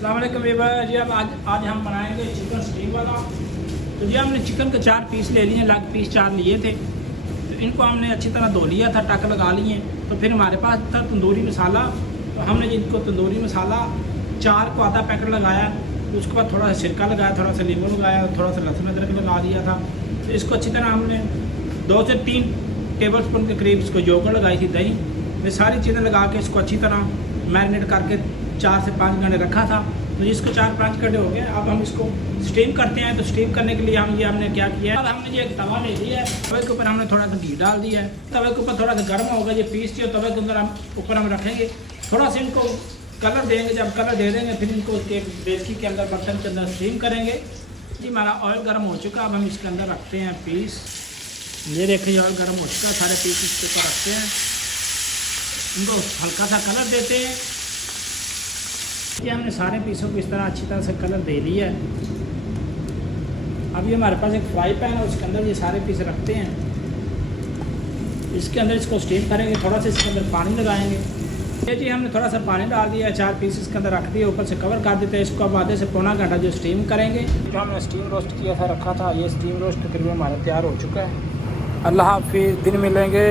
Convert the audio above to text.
अस्सलाम वालेकुम जी। अब आज हम बनाएंगे चिकन स्टीम वाला। तो जी हमने चिकन के 4 पीस ले लिए, लग पीस 4 लिए थे। तो इनको हमने अच्छी तरह धो लिया था, टक लगा लिए। तो फिर हमारे पास था तंदूरी मसाला। तो हमने जिनको तंदूरी मसाला 4 को आधा पैकेट लगाया। उसके बाद थोड़ा सा सिरका लगाया, थोड़ा सा नींबू लगाया, थोड़ा सा लहसुन अदरक लगा दिया था। तो इसको अच्छी तरह हमने 2 से 3 टेबल स्पून के करीब इसको योगर्ट लगाई थी, दही। ये सारी चीज़ें लगा के इसको अच्छी तरह मैरिनेट करके 4 से 5 घंटे रखा था। तो इसको 4-5 घंटे हो गए। अब हम इसको स्टीम करते हैं। तो स्टीम करने के लिए हमने क्या किया है, अब हमने ये एक तवा ले लिया है। तवे के ऊपर हमने थोड़ा सा घी डाल दिया है। तवे के ऊपर थोड़ा सा गर्म होगा, ये पीस जो तवे के अंदर ऊपर हम रखेंगे। थोड़ा सा इनको कलर देंगे। जब कलर दे देंगे फिर इनको एक डेगची के अंदर, बर्तन के अंदर स्टीम करेंगे। जी हमारा ऑयल गर्म हो चुका। अब हम इसके अंदर रखते हैं पीस। ये देखिए ऑयल गर्म हो चुका, सारे पीस इसके ऊपर रखते हैं। इनको हल्का सा कलर देते हैं। ये हमने सारे पीसों को इस तरह अच्छी तरह से कलर दे लिया है। अभी हमारे पास एक फ्राई पैन है, उसके अंदर ये सारे पीस रखते हैं। इसके अंदर इसको स्टीम करेंगे। थोड़ा सा इसके अंदर पानी लगाएंगे। ये जी हमने थोड़ा सा पानी डाल दिया है, 4 पीस इसके अंदर रख दिए, ऊपर से कवर कर देते हैं। इसको अब आधे से पौना घंटा जो स्टीम करेंगे। जो हमने स्टीम रोस्ट किया था रखा था, ये स्टीम रोस्ट तकरीबन हमारा तैयार हो चुका है। अल्लाह हाफिज़, दिन मिलेंगे।